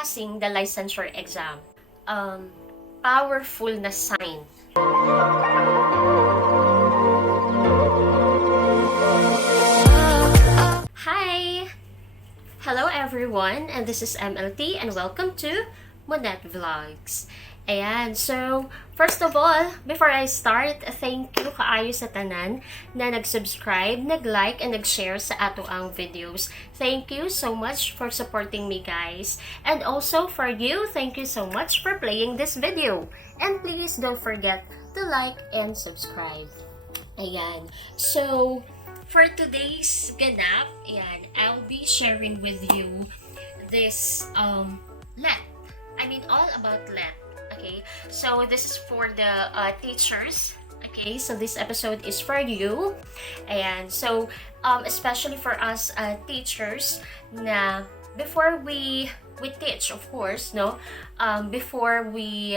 passing the licensure exam. Powerful na sign. Hi! Hello everyone, and this is MLT and welcome to Monet Vlogs. Ayan, so first of all, before I start, thank you kaayo sa tanan na nag-subscribe, nag-like, and nag-share sa ato ang videos. Thank you so much for supporting me, guys. And also for you, thank you so much for playing this video. And please don't forget to like and subscribe. Ayan, so for today's ganap, ayan, I'll be sharing with you this LET. I mean all about LET. Okay, so this is for the teachers. Okay, so this episode is for you. And so especially for us teachers na before we teach, of course, no, before we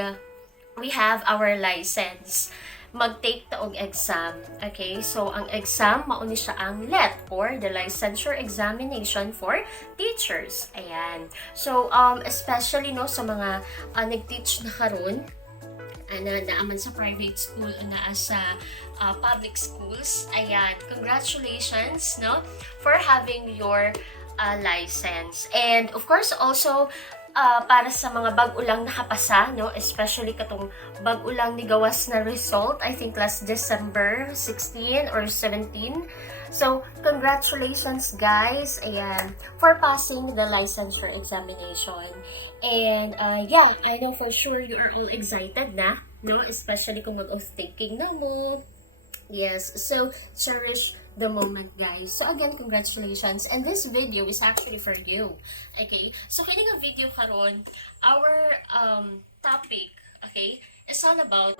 have our license, mag-take taog exam. Okay, so ang exam mauni siya ang LET or the licensure examination for teachers. Ayan. So especially no sa mga nag-teach na karon naaman sa private school o naa sa public schools. Ayan, congratulations no for having your license. And of course also para sa mga bag-ulang nakapasa, no? Especially katong bag-ulang ni gawas na result, I think last December 16 or 17. So, congratulations guys, ayan, for passing the licensure examination. And yeah, I know for sure you are all excited na, no? Especially kung mag-oath taking na mo. Yes, so cherish the moment, guys. So again, congratulations. And this video is actually for you. Okay? So kini nga video karon, our topic, okay, is all about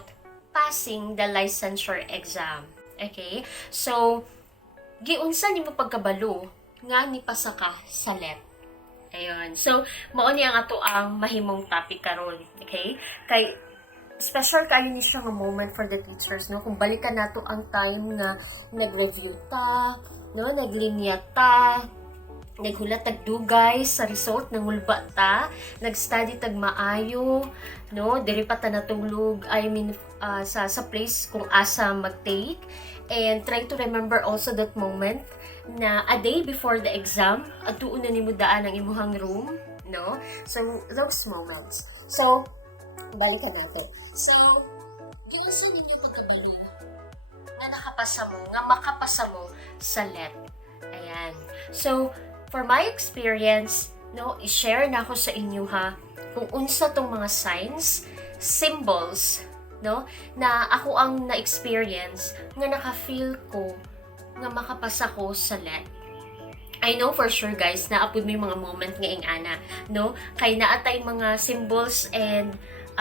passing the licensure exam. Okay? So giunsa nimo pagkabalo nga ni pasa ka sa LET. Ayun. So mao ni ang ato ang mahimong topic karon. Okay? Kay special kayo ni siya nga moment for the teachers, no? Kung balikan nato ang time nga nag-review ta, no? Naglinya ta, naghulat tag dugay sa result, nangulba ta, nag-study tag maayo, no? Diri pa ta natulog, I mean, sa place kung asa mag-take. And try to remember also that moment na a day before the exam, at tuon na nimo daan ang imuhang room, no? So, those moments. So, balikan nato. So, doon sa ninyo pagkabalo na nakapasa mo, nga makapasa mo sa LET. Ayan. So, for my experience, no, i-share na ako sa inyo ha, kung unsa tong mga signs, symbols, no, na ako ang na-experience, nga naka-feel ko, nga makapasa ko sa LET. I know for sure guys, na apod may mga moment nga ing ana, no, kay naatay mga symbols and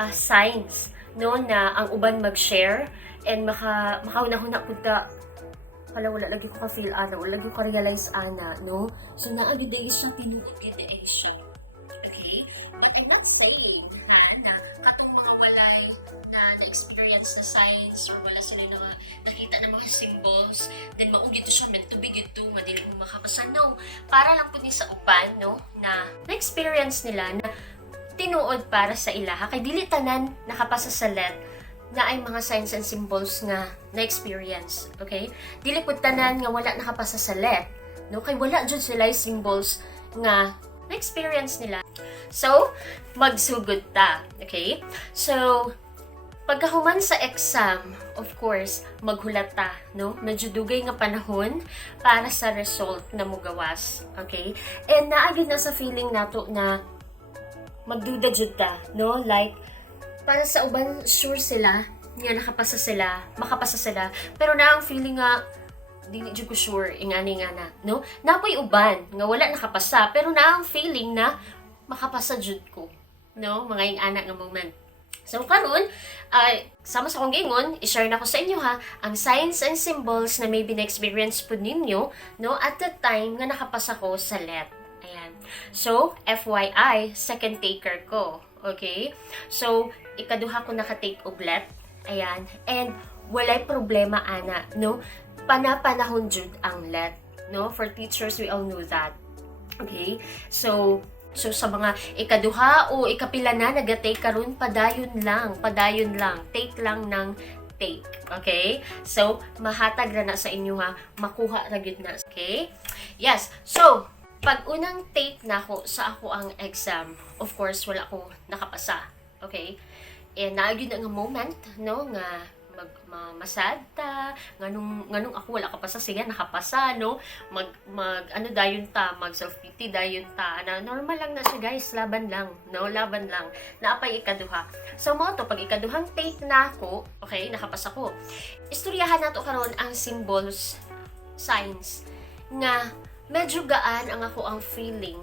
signs, no, na ang uban mag-share and makaunahuna punta wala lagi ko ka-feel ana, wala lagi ko ka-realize ana, no? So naagi day siya, tinuod day siya. Okay? But I'm not saying na katong mga walay na-experience na signs or wala sila na nakita ng mga symbols, then maugit siya meant to be dito, madili mo makapasa. No, para lang po ni sa uban, no, na na-experience nila na tinuod para sa ilaha kay dili tanan nakapasa sa LET na ay mga signs and symbols nga na-experience. Okay? Dili pud tanan nga wala nakapasa sa LET, no, kay wala jud sila symbols nga na-experience nila. So, magsugod ta. Okay? So, pagkahuman sa exam, of course, maghulat ta, no? Medyo dugay nga panahon para sa result na mugawas. Okay? And naagid na sa feeling nato na magduda jud ta, no? Like, para sa uban, sure sila, nga makapasa sila, pero na ang feeling nga, di jud ko sure, ingani nga na, no? Napoy uban, nga wala nakapasa, pero na ang feeling na, makapasa jud ko, no? Mga ingana nga moment. So, karon, sama sa kong gingon, i-share na ko sa inyo ha, ang signs and symbols na maybe na-experience po ninyo, no? At the time nga nakapasa ko sa LET. Ayan. So, FYI, second taker ko. Okay? So, ikaduha ko naka-take og LET. Ayan. And, walay problema, ana. No? Panapanahon jud ang LET. No? For teachers, we all know that. Okay? So, So sa mga ikaduha o ikapila na nagatake karon, padayon lang, take lang ng take. Okay? So mahatag ra na sa inyo ha, makuha ra gyud na. Okay? Yes. So pag unang take na ako sa ako ang exam, of course wala ko nakapasa. Okay? And naagyo na nga moment, no, nga masad ta, nganong ako wala ka pa sa siya nakapasa, no, ano dayon ta, mag self pity dayon ta, na normal lang na siya guys, laban lang, no, laban lang, naapay ikaduha. So mo to, pag ikaduhang take na ako, okay, nakapasa ko, istoryahan nato karon ang symbols, signs, nga medyo gaan ang ako ang feeling,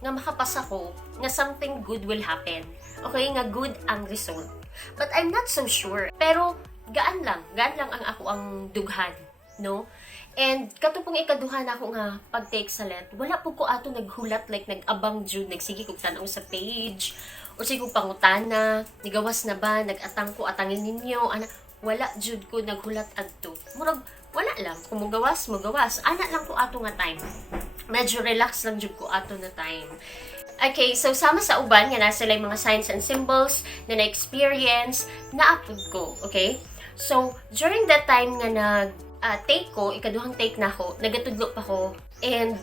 nga makapasa ko, nga something good will happen, okay, nga good ang result. But I'm not so sure. Pero gaan lang ang ako ang dughan, no? And katupong ikaduha na ako nga pag-take sa let, wala po ko ato naghulat like nag-abang jud, nagsige kog tan-aw sa page, o sige kog pangutana, nigawas na ba, nag-atang ko atangin ninyo, ana, wala jud ko naghulat adto. Murag wala lang, kung mugawas, ana lang ko ato nga time. Medyo relax lang jud ko ato na time. Okay, so sama sa uban nga nasa lang mga signs and symbols na na-experience, na-upload ko, okay? So, during that time nga take ko, ikaduhang take na ako, nagatudlo pa ko, and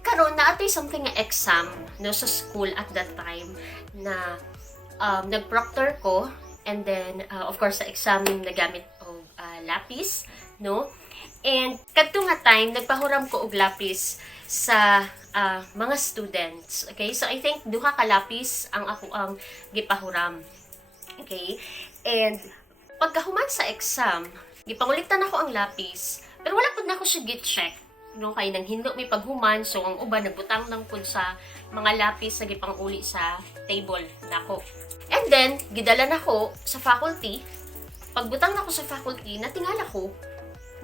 karon na ato'y something nga exam, no, sa school at that time, na nag-proctor ko, and then, of course, sa exam nagamit og lapis, no? And kadto nga time, nagpahuram ko og lapis sa mga students. Okay? So, I think duha ka lapis ang ako ang gipahuram. Okay? And pagkahuman sa exam, gipangulitan ako ang lapis, pero wala pud na ako siya gi-check. No, kay nang hindo may paghuman, so ang uban nagbutang lang pud sa mga lapis sa gipanguli sa table nako. And then gidala nako sa faculty. Pagbutang nako sa faculty, natingala ko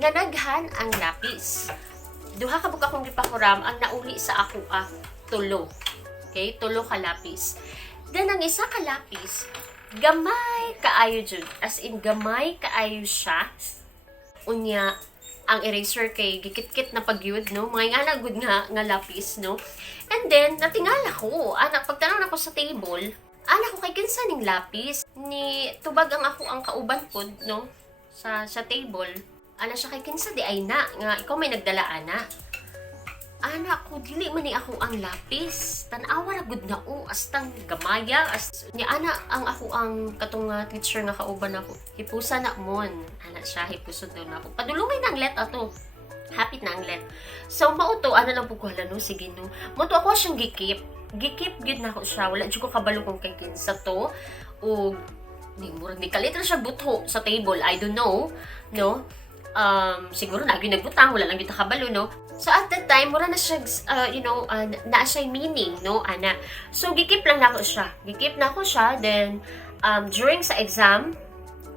nga naghan ang lapis. Duha ka buka akong gipahuram, ang nauli sa ako tulo. Okay, tulo ka lapis. Then ang isa ka lapis, gamay kaayo jud, as in gamay kaayo siya. Unya ang eraser kay gikit-kit na pagyud, no, mga nga good nga lapis, no. And then natingala ko, anak pagtanaw nako sa table, anak ko kay kinsa ning lapis ni tubag ang ako ang kauban pod, no, sa table. Ana siya kay kinsa di ay na nga ikaw may nagdala ana. Anak ko dili man ni ako ang lapis. Tan-awa ra gud na astang gamaya as ni ana ang ako ang katong teacher nga kauban ako. Hipusa na mon. Ana siya hipusod daw na ako. Padulungay na ang let ato. Hapit na ang let. So mauto ano lang pug ko hala no, sige no. Moto ako siyang gikip. Gikip gid na ako siya. Wala jud ko kabalo kung kay kinsa to. O ni murag di kalit ra siya butho sa table. I don't know, no. Siguro na gyud nagbutang, wala lang gyud nakabalo, no. So at that time mura na siya na siya meaning, no, ana. So gikip lang nako siya. Then during sa exam,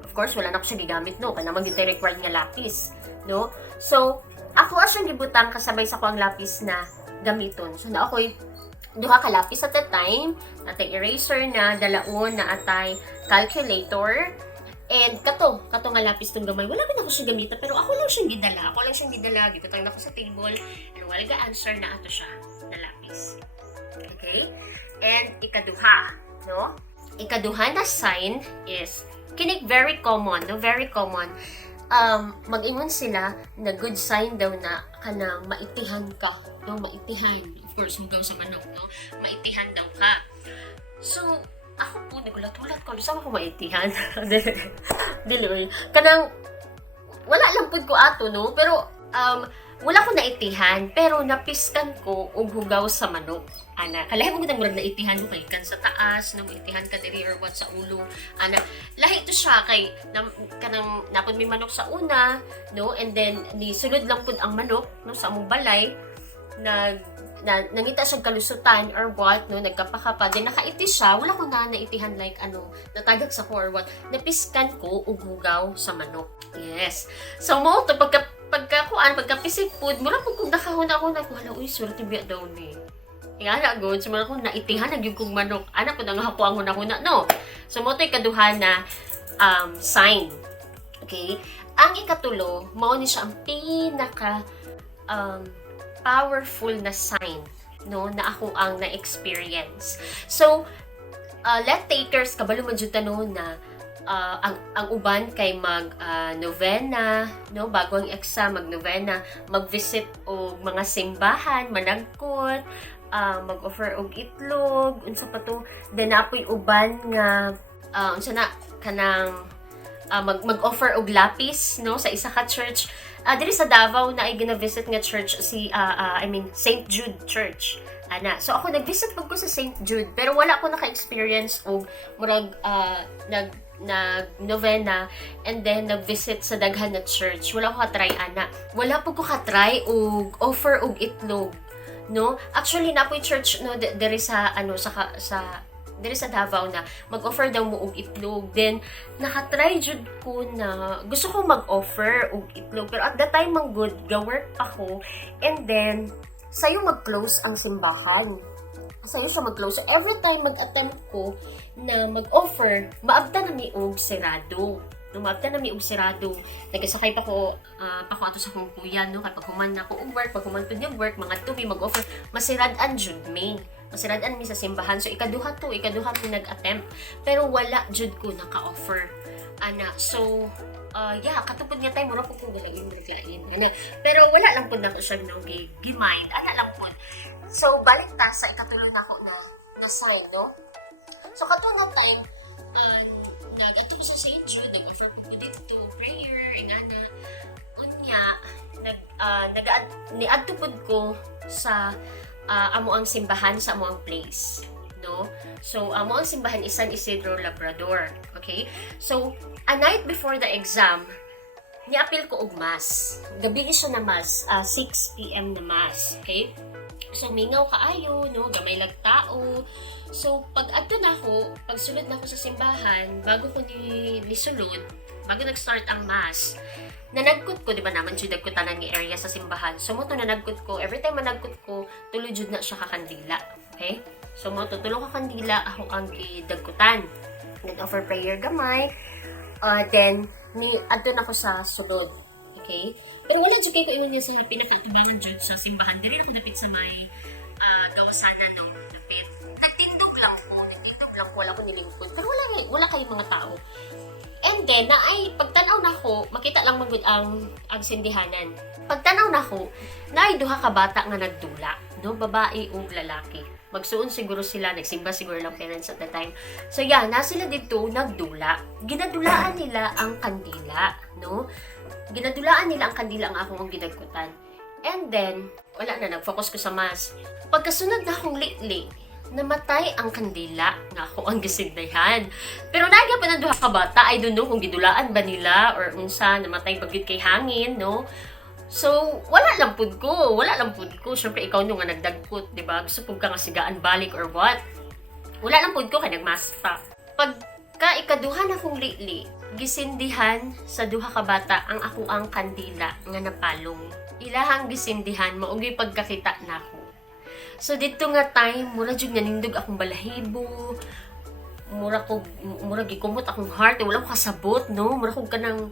of course wala na ko siya gigamit, no, kana man gyud required nga lapis, no. So ako siyang gibutang kasabay sa ko ang lapis na gamiton. So na ako'y duha ka lapis at that time, natay eraser na, dalaon na atay calculator. And kato nga lapis tong gamay, wala pa na ako siya gamita, pero ako lang siyang gidala, giputang na ko sa table, and wala ga answer na ato siya na lapis. Okay? And ikaduha, no? Ikaduha na sign is, kinig very common, no? Very common. Mag-ingon sila na good sign daw na kanang maitihan ka, no? Maitihan. Of course, mugaw sa manok, no? Maitihan daw ka. So, ako po, nagulat-ulat ko. Saan ako maitihan? Dili, kanang, wala lang po ko ato, no? Pero, wala ko naitihan. Pero, napiskan ko og hugaw sa manok. Ana, kalahi mo gudang murag naitihan mo kay kan sa taas, no? Maitihan ka diri or what sa ulo. Ana, lahi to siya kay, kanang, napod may manok sa una, no? And then, ni sulod lang po ang manok, no? Sa among balay, nangita siya kalusutan or what, no, nagkapakapa, then nakaiti siya, wala ko na naitihan like natagak sa ko or what, napiskan ko ug hugaw sa manok. Yes. So mo to pagkapisip food, mura po kung nakahuna-huna ko, hala, uy, surti biya daw ni. Nga na good, so mura ko naitihan nagyug kong manok. Anak ko nang hapo ang huna-huna, no. So mo to ikaduha na sign. Okay? Ang ikatulo, mao ni siya ang pinaka powerful na sign no, na ako ang na-experience. So, let takers kabalo man jud tanon na ang uban kay mag novena, no, bago ang exam mag novena, mag-visit og mga simbahan, managkot, mag-offer og itlog, unsa pa to, then napoy uban nga unsa na kanang mag-offer og lapis, no, sa isa ka church. Diri sa Davao na ay gina-visit nga church si St. Jude Church. So ako nag-visit ko sa St. Jude pero wala ko naka-experience og murag nag novena and then nag-visit sa daghan na church. Wala ko ka-try ana. Wala po ko ka-try og offer og itlog, no? Actually napoy church no diri sa diri sa Davao na mag-offer daw mo og itlog. Then, nakatry jud ko na gusto ko mag-offer og itlog. Pero at that time, mang good, ga-work ako. And then, sa'yo mag-close ang simbahan. Sa'yo siya mag-close. So, every time mag-attempt ko na mag-offer, maabta na mi og sirado. Maabta na mi og sirado. Nagasakay pa ko ato sa kong kuya, no? Kapag human na ko og work, pag human po niya work, mga tubi mag-offer, masirad-an jud mi. Masirad-an mi sa simbahan. So, ikaduha mi nag-attempt. Pero wala jud ko naka-offer. So, katupod nga tayo, mura po kong galagin. Pero wala lang po na ko siya nung gi-mind. Lang po. So, balik ta sa ikatulo na ko na sign, no? So, katulad nga time, nag-ato ko sa St. Jude, nag-offer ko dito prayer, ingana. Unya, niadto pod ko sa amo ang simbahan sa amo ang place, no? So amo ang simbahan is San Isidro Labrador, okay? So a night before the exam, niapil ko og mass. Gabi siya na mass, 6 PM na mass, okay? So mingaw kaayo, no, gamay lag tao. So pag adto na ako, pag sulod na ako sa simbahan, bago ko ni sulod, bago nag-start ang mass, nanagkot ko, di ba naman jud nagkutanan ng area sa simbahan. So mo to nanagkot ko, every time managkot ko, tulo jud na siya kakandila. Okay? So mo to tulong kakandila ako ang gidagkutan. Nag-offer prayer gamay. Then ni adto na ko sa sulod. Okay? Pero wala jud kay ko ingon sa pinakatubangan jud sa simbahan. Diri na ko dapit sa may gawasanan no, dapit. Nagtindog lang ko, wala ko nilingkod. Pero wala kay mga tao. And then, pagtanaw na ko, makita lang magud ang sindihanan. Pagtanaw na ko, naay duha ka bata nga nagdula, no, babae ug lalaki. Magsuon siguro sila, nagsimba siguro lang parents at the time. So yeah, na sila dito nagdula. Ginadulaan nila ang kandila, no? Ginadulaan nila ang kandila ang akong ginagkutan. And then, wala na, nag-focus ko sa mass. Pagkasunod na akong litli, namatay ang kandila nga ako ang gisindahan. Pero naga pa ng duha ka bata, I don't know kung gidulaan ba nila or unsa, namatay bagid kay hangin, no? So, wala lang pud ko. Syempre ikaw nung nga nagdagkot, di ba? Gusto pud ka nga sigaan balik or what? Wala lang pud ko kay nagmasta. Pagka ikaduha na kong litli, gisindihan sa duha ka bata ang ako ang kandila nga napalong. Ilahang gisindihan maugi pagkakita nako. So dito nga time, mura jud nanindog akong balahibo. Mura gikumot akong heart, wala ko kasabot, no? Mura kog kanang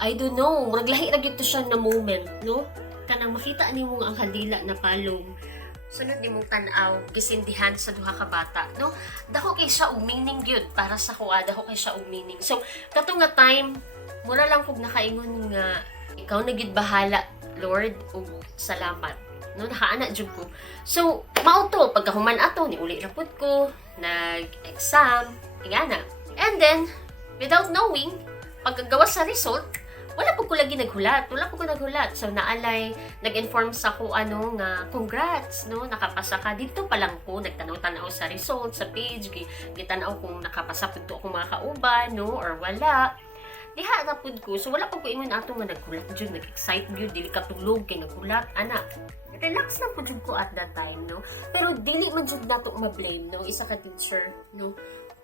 I don't know, murag lahi ra gyud to siya na moment, no? Kanang makita nimo ang kandila na palong. Sunod nimong tan-aw, gisindihan sa duha ka bata, no? Dako kay siya og meaning gyud para sa kuha, dako kay siya og meaning. So kato nga time, mura lang kog nakaingon nga ikaw na gyud bahala, Lord, ug salamat. No, nakaana jud ko. So, mao to pagkahuman ato ni uli ra pud ko, nag-exam, ingana. And then, without knowing, pagkagawa sa result, wala po ko lagi naghulat. So, naalay, nag-inform sa ko nga, congrats, no, nakapasa ka. Dito pa lang ko, nagtanaw-tanaw sa result, sa page, gitanaw kung nakapasa po to akong mga kauban, no, or wala. Diha na pud ko. So, wala po ko ingon ato nga naghulat jud, nag-excite jud, dili katulog kay naghulat, anak. Relax lang po jud ko at that time, no? Pero dili man jud nato ma-blame, no? Isa ka teacher, no?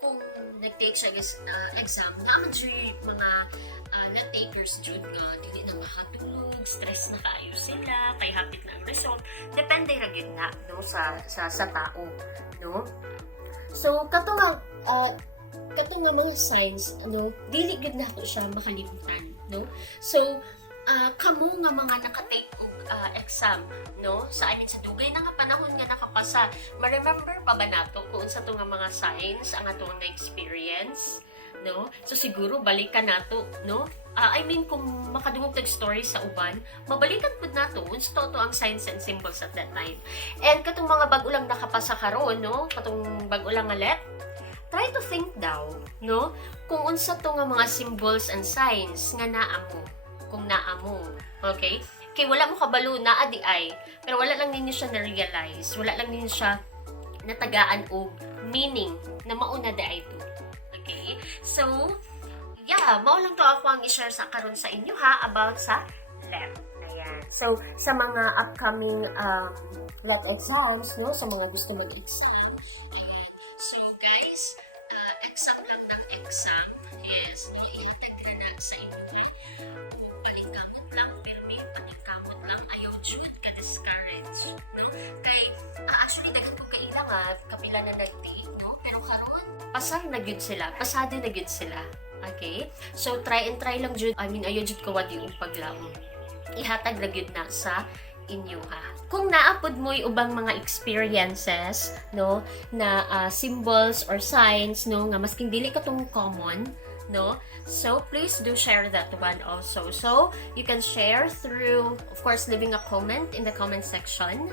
Kung nag-take siya exam, naman jud mga na-takers jud nga dili na makatulog, stress na kaayo sila, kay hapit na ang result. Depende ra gyud na, no? Sa tao, no? So, kato nga mga signs, ano, dili gyud na ako siya makalimutan, no? So, kamo nga mga nakatake og exam, no? Sa sa dugay na nga panahon nga nakapasa. Ma-remember pa ba nato kung sa to nga mga signs ang atong na-experience, no? So siguro balikan nato, no? Kung makadungog tag story sa uban, mabalikan pud nato unsa to ang signs and symbols at that time. And katong mga bag-o lang nakapasa karon, no? Katong bag-o lang nga let, try to think daw, no? Kung unsa to nga mga symbols and signs nga naa mo, kung naa mo, okay? Kay wala mo kabalo na adi ay, pero wala lang ninyo siya na-realize, wala lang ninyo siya natagaan og meaning na mauna da ay to. Okay? So, yeah, mao lang to ako ang i-share sa karon sa inyo ha about sa LEP. Ayan. So, sa mga upcoming LEP exams, no, sa mga gusto mag-exam. So, guys, exam lang ng exam. Yes, ihatag na sa inyo. Palingkamot lang, pero may palingkamot lang. Ayaw jud ka-discourage. Kay, actually, daghan ko kaila nga, kabila na nag-take, no? Pero karon, pasar na gyud sila. Pasado na gyud sila. Okay? So, try and try lang jud. Ayaw jud ko wadi yung paglaom. Ihatag na gyud na sa inyo ha. Kung naapod mo yung ubang mga experiences, no, na symbols or signs, no, nga masking dili ka tong common, no, so please do share that one also. So, you can share through, of course, leaving a comment in the comment section,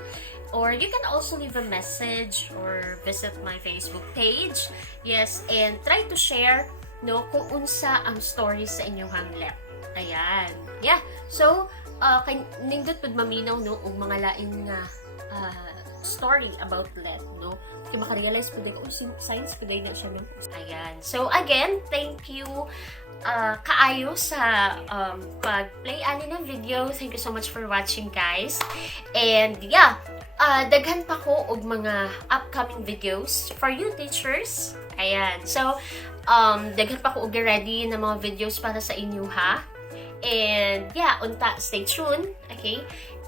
or you can also leave a message or visit my Facebook page. Yes, and try to share, no, kung unsa ang stories sa inyong LEP. Ayan. Yeah. So, nindot pud maminaw, no, og mga lain nga story about LEP, no. Kaya makarealize po ko, science po na siya, no. Ayan. So, again, thank you kaayo sa pag-play ani ng video. Thank you so much for watching, guys. And, yeah, daghan pa ko og mga upcoming videos for you, teachers. Ayan. So, daghan pa ko og ready na mga videos para sa inyo, ha. And yeah, unta, stay tuned, okay?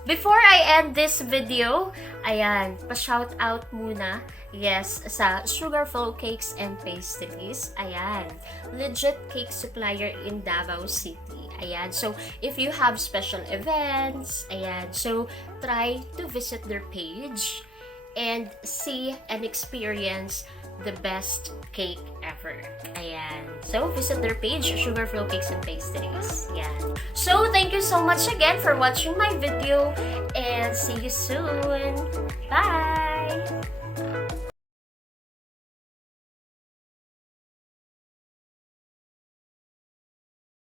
Before I end this video, ayan, pa-shout out muna, yes, sa Sugar Flow Cakes and Pastries. Ayan, legit cake supplier in Davao City. Ayan, so if you have special events, ayan, so try to visit their page and see and experience the best cake ever. Ayan. So, visit their page, Sugar Flow Cakes and Pastries. Ayan. So, thank you so much again for watching my video and see you soon. Bye!